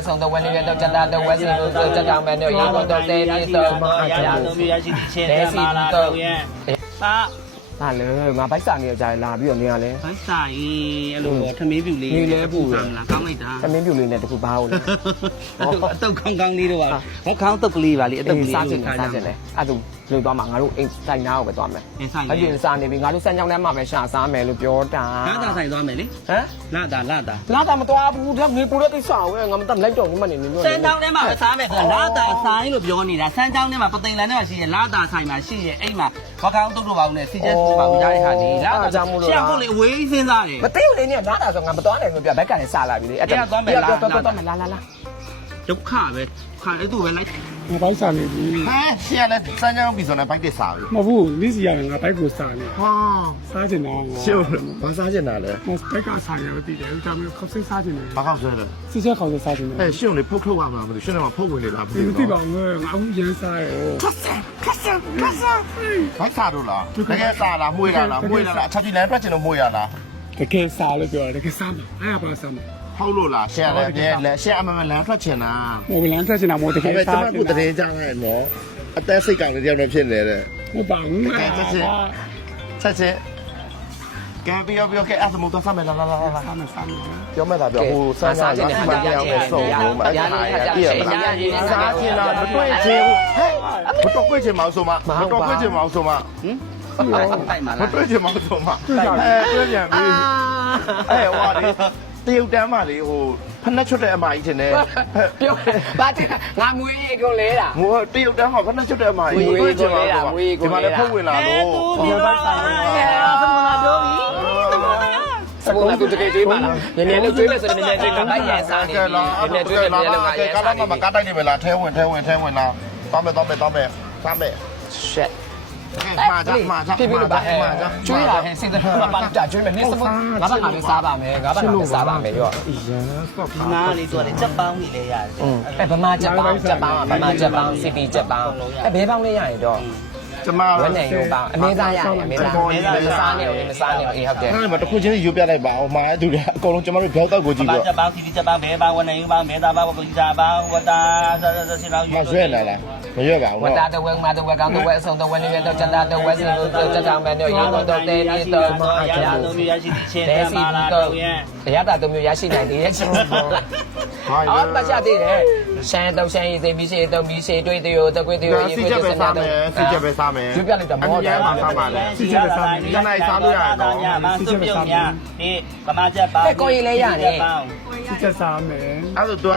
送的文里面都讲到的我是都这样们的英国都在里头，都没有去钱嘛啦，都耶。爸。 ဟာလေငါဘိုက်စာနေကြလာပြီးတော့နေရလဲ ဘိုက်စာရင်အဲ့လိုထမင်းပြူလေးလားကောင်းလိုက်တာ သမင်းပြူလေးနဲ့တခုဘာလို့လဲ အတုတ်ကောင်းကောင်းလေးတော့ပါဟောခေါင်းတုတ်ကလေးပါလေအတုတ်ကလေး စားချင်တယ်အဲ့ဒါလုံသွားမှာငါတို့အိမ်ဆိုင်နာကိုပဲသွားမယ်အဲ့ဒီစားနေပြီငါတို့စမ်းကြောင်းထဲမှာပဲရှာစားမယ်လို့ပြောတာ လာတာဆိုင်သွားမယ်လေ ဟမ် လာတာ လာတာမသွားဘူးဒါငေပူတဲ့ကိစ္စဝဲငါမတတ်လိုက်တော့ဘူးမနေနေလို့ စမ်းကြောင်းထဲမှာပဲစားမယ်ဆိုတာလာတာဆိုင်လို့ပြောနေတာစမ်းကြောင်းထဲမှာပသိမ်လန်ထဲမှာရှိရလာတာဆိုင်မှာရှိရအိမ်မှာခေါင်းတုတ်တော့ပါဦးနဲ့စီချက်စပါဦးရတဲ့ဟာလေးလာတာရှေ့ဖို့လေအဝေးစဉ်းစားတယ် မသိဘူးလေနေလာတာဆိုငါမသွားနိုင်ဘူးပြဘက်ကလည်းစားလာပြီလေအဲ့ဒါသွားမယ်လာ ဒုက္ခပဲခါအဲ့သူပဲလိုက် ငါဘိုက်စားနေပြီ ဟာရှင်းလဲစမ်းကြောင်းပြီဆိုတော့ဘိုက်တစ်စားပြီ မဟုတ်ဘူးနေ့စီရတယ်ငါဘိုက်ကိုစားနေ ဟာ စားချင်တာငါ ရှင်းဘာစားချင်တာလဲ မဘိုက်ကစားရတယ်တည်တယ်ဒါမျိုးခောက်စိတ်စားချင်တယ် ဘာကောက်ဆွဲလဲ စစ်ချက်ခောက်စိတ်စားချင်တယ် အဲရှင်းလေဖုတ်ထုတ်ရမှာမလို့ရှင်းတယ်မှာဖုတ်ဝင်နေလားမသိ မ ဘူး သိပါဘူးငါအခုရမ်းစားရော ဘိုက်စားတော့လားတကယ်စားလားမှုရလားမှုရလားအချက်ကြီးလည်းပြတ်ချင်လို့မှုရလား တကယ်စားလို့ပြောတယ်တကယ်စားမှာအဲ့ဒါပါစားမှာ ဟုတ်လို့လားရှင်းလည်းပြဲလက်ရှင်းအမှန်လမ်းထွက်ချင်တာ ဟိုလမ်းထွက်ချင်တာမို့တကယ် ဒါပေမဲ့ကျ စား မကတည်းကကြားရတယ်နော်အသက်စိတ်ကောင်းတဲ့တယောက်နဲ့ဖြစ်နေတဲ့ ဟုတ်ပါဘူးငါ ချက်ချင်းကဲပြောကဲအဲ့ဒါမို့တော့စားမယ်လား စားမယ် ပြောမဲ့တာပြောဟိုစမ်းစားခြင်းနဲ့မှတရားကိုစုံလို့အဲ့ဒါပြည့်ရစားခြင်းလားမတွေ့ချင်းဟဲ့မတော်တွေ့ချင်းမအောင်ဆိုမမတော်တွေ့ချင်းမအောင်ဆိုမ တိုက်မှာ မ လား တွေ့ချင်းမအောင်ဆိုမတွေ့ပြန်ပြီအဲ့ဟိုလေတရုတ်တန်းမှလေဟိုဖက်နှက်ချွတ်တဲ့အမကြီးထင်တယ် ပြောဘာတိငါမွေးရေကုန်လဲတာ ဟိုတရုတ်တန်းမှာဖက်နှက်ချွတ်တဲ့အမကြီးတွေ့ချင်းမအောင်ဆိုဒီမှာလည်းဖုတ်ဝင်လာတော့ ဒီပါဆိုင်သမနာတို့ပြီ စကုံကတကယ်ကျွေးပါလားနည်းနည်းလေးကျွေးမယ်ဆိုရင်နည်းနည်းကျွေးကဘိုက်ရဲစားနေနည်းနည်းကျွေးမယ်လည်းငါရဲ ကား စား လာ နေ မှာကားတိုက်နေမလားထဲဝင်လားသွားမယ်စားမယ် ရှက် မှာကြ ပြပြလို့ပါကျွေးတာဟဲ့စိတ်သက်သာပါတာကျွေးမယ်နည်းစမငါဘာငါလည်းစားပါမယ်ငါဘာငါလည်းစားပါမယ်ရော ဒီနားလေးဆိုတယ်ချက်ပေါင်းကြီးလည်းရတယ် အဲဗမာချက်ပေါင်းစီပီချက်ပေါင်းအဲဘဲပေါင်းလေးရရင်တော့ ကျမ ဝက်နေရုံပေါင်းအမေသားရရင်အမေသားမစားနေအောင်မစားနေအောင်အေးဟုတ်တယ် အဲ့မှာတစ်ခုချင်းယူပြလိုက်ပါအောင်မာသူတွေအကုန်လုံးကျမတို့ကြောက်တော့ကိုကြည့် ဘာ တော့ ချက်ပေါင်းစီချက်ပေါင်းဘဲပေါင်းဝနေယူပေါင်းမဲသားပေါင်းပလီစာပေါင်းဝတာစစီပေါင်းယူ မရွက်လာလားမရွက်ပါဘူး ဝတ် နော် တာတော့ဝက်မှာတော့ဝက်ကောင်းတော့ဝက်အစုံတော့ဝက်နေတော့ကျန်တာတော့ဝက်စီလို့တက်တောင်မယ်တော့ရေတော့တဲနေတော့ ရတာတို့မျိုးရရှိချင်းတယ်မှာလားတော့ရဲ့ ရတာတော့မျိုးရရှိနိုင်သေးရဲ့ချင်းအော်ပတ်ချသေးတယ်ရှမ်းတော့ရှမ်းရေးသိမီးရှိတော့မီးရှိတွေးတွေတော့ကွေးတွေရေး စီ တွေ ချက်ပဲ စနေ စားမ တော့ ယ်စီချက်ပဲစားမယ် ကျွပြလိုက်တော့မောတယ် မှာစားပါလေ စီချက်စားမယ်ညမစုပြုံများဒီဗမာချက်ပေါင်း ကိုရီလေးရတယ် စစ်ချက်စားမယ် အဲ့ဒါ